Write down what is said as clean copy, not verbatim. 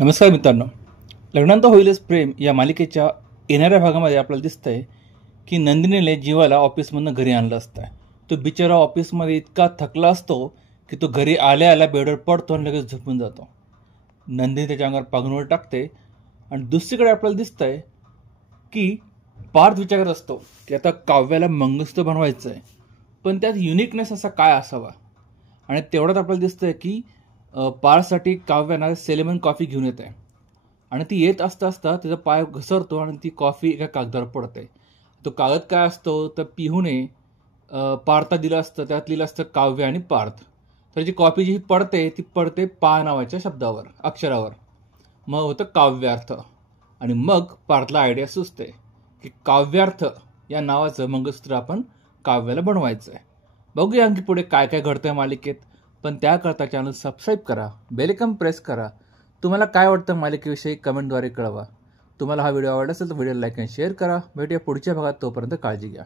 नमस्कार मित्रांनो, लग्नानंतर होईलच प्रेम या मालिकेच्या येणाऱ्या भागामध्ये आपल्याला दिसतंय की नंदिनीने जीवाला ऑफिसमधनं घरी आणलं असतं. तो बिचारा ऑफिसमध्ये इतका थकला असतो की तो घरी आल्या आल्या बेडवर पडतो आणि लगेच झोपून जातो. नंदिनी त्याच्या अंगावर पांघरूण टाकते आणि दुसरीकडे आपल्याला दिसतंय की पार्थ विचार करत असतो की आता काव्याला मंगळसूत्र बनवायचं आहे, पण त्यात युनिकनेस असा काय असावा. आणि तेवढ्यात आपल्याला दिसतंय की पार्ससाठी काव्यानं सेलेमन कॉफी घेऊन येते आणि ती येत असता असता तिचा पाय घसरतो आणि ती कॉफी एका कागदावर पडते. तो कागद काय असतो तर पिहूने पार्था दिलं असतं, त्यात लिहिलं असतं काव्य आणि पार्थ. तर जी कॉफी जी पडते ती पडते पा नावाच्या शब्दावर, अक्षरावर. मग होतं काव्यार्थ. आणि मग पार्थला आयडिया सुचते की काव्यार्थ या नावाचं मंगळसूत्र आपण काव्याला बनवायचं आहे. बघूया आणखी पुढे काय काय घडतंय मालिकेत. पण त्याकरता चॅनल सबस्क्राईब करा, बेल आयकॉन प्रेस करा. तुम्हाला काय वाटतं मालिकेविषयी कमेंटद्वारे कळवा. तुम्हाला हा व्हिडिओ आवडला असेल तर व्हिडिओ लाईक आणि शेअर करा. भेटूया पुढच्या भागात, तोपर्यंत काळजी घ्या.